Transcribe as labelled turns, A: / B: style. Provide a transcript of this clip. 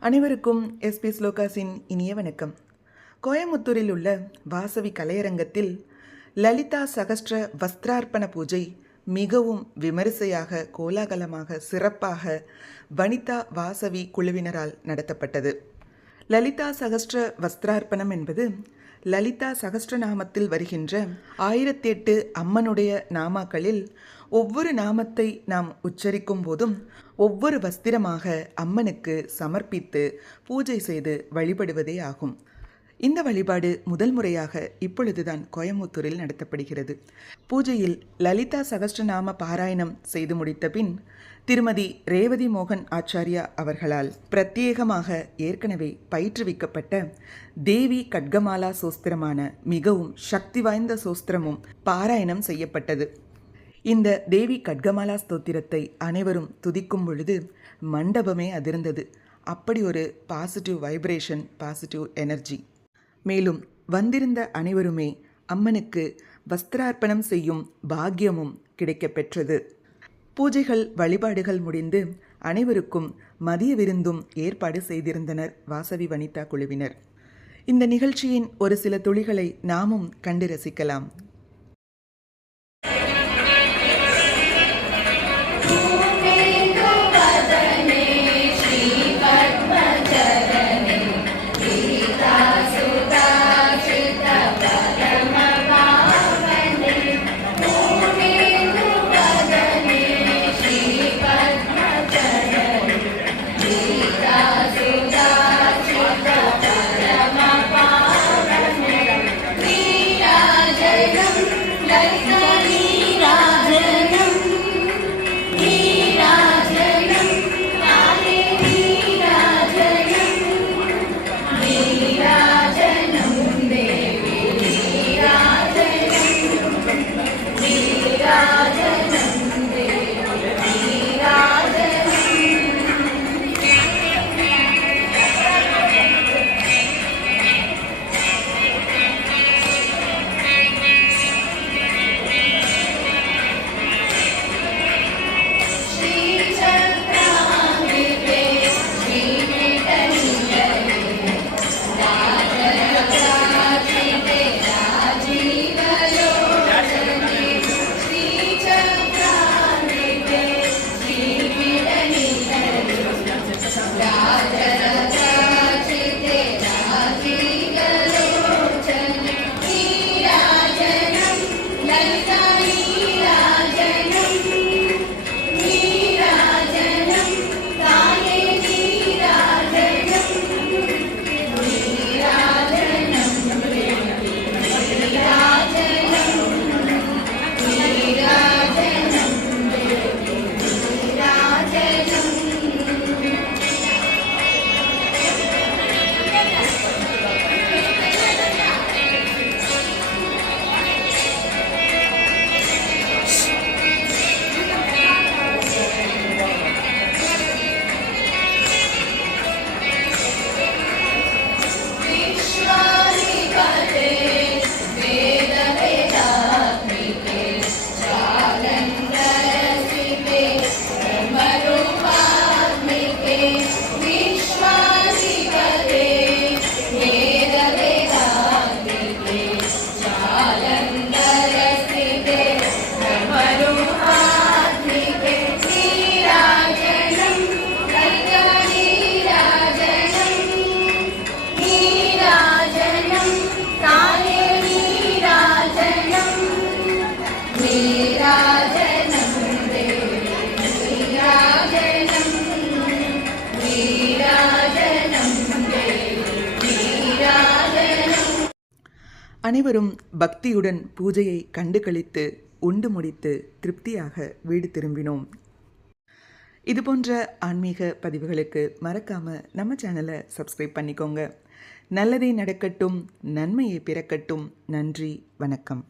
A: அனைவருக்கும் எஸ்பி ஸ்லோகாஸின் இனிய வணக்கம். கோயமுத்தூரில் உள்ள வாசவி கலையரங்கத்தில் லலிதா சகஸ்ர வஸ்திரார்ப்பண பூஜை மிகவும் விமரிசையாக கோலாகலமாக சிறப்பாக வனிதா வாசவி குழுவினரால் நடத்தப்பட்டது. லலிதா சகஸ்ர வஸ்திரார்ப்பணம் என்பது லலிதா சகஸ்ரநாமத்தில் வருகின்ற ஆயிரத்தி எட்டு அம்மனுடைய நாமாக்களில் ஒவ்வொரு நாமத்தை நாம் உச்சரிக்கும் போதும் ஒவ்வொரு வஸ்திரமாக அம்மனுக்கு சமர்ப்பித்து பூஜை செய்து வழிபடுவதே ஆகும். இந்த வழிபாடு முதல் முறையாக இப்பொழுதுதான் கோயமுத்தூரில் நடத்தப்படுகிறது. பூஜையில் லலிதா சகஸ்ரநாம பாராயணம் செய்து முடித்த பின் திருமதி ரேவதி மோகன் ஆச்சாரியா அவர்களால் பிரத்யேகமாக ஏற்கனவே பயிற்றுவிக்கப்பட்ட தேவி கட்கமாலா சோஸ்திரமான மிகவும் சக்தி வாய்ந்த சோஸ்திரமும் பாராயணம் செய்யப்பட்டது. இந்த தேவி கட்கமாலா ஸ்தோத்திரத்தை அனைவரும் துதிக்கும் பொழுது மண்டபமே அதிர்ந்தது. அப்படி ஒரு பாசிட்டிவ் வைப்ரேஷன் பாசிட்டிவ் எனர்ஜி. மேலும் வந்திருந்த அனைவருமே அம்மனுக்கு வஸ்திரார்ப்பணம் செய்யும் பாக்கியமும் கிடைக்கப்பெற்றது பூஜைகள் வழிபாடுகள் முடிந்து அனைவருக்கும் மதிய விருந்தும் ஏற்பாடு செய்திருந்தனர் வாசவி வனிதா குழுவினர். இந்த நிகழ்ச்சியின் ஒரு சில துளிகளை நாமும் கண்டு ரசிக்கலாம். அனைவரும் பக்தியுடன் பூஜையை கண்டு கழித்து உண்டு முடித்து திருப்தியாக வீடு திரும்பினோம். இது போன்ற ஆன்மீக பதிவுகளுக்கு மறக்காம நம்ம சேனலை சப்ஸ்கிரைப் பண்ணிக்கோங்க. நல்லதே நடக்கட்டும் நன்மையை பிறக்கட்டும். நன்றி வணக்கம்.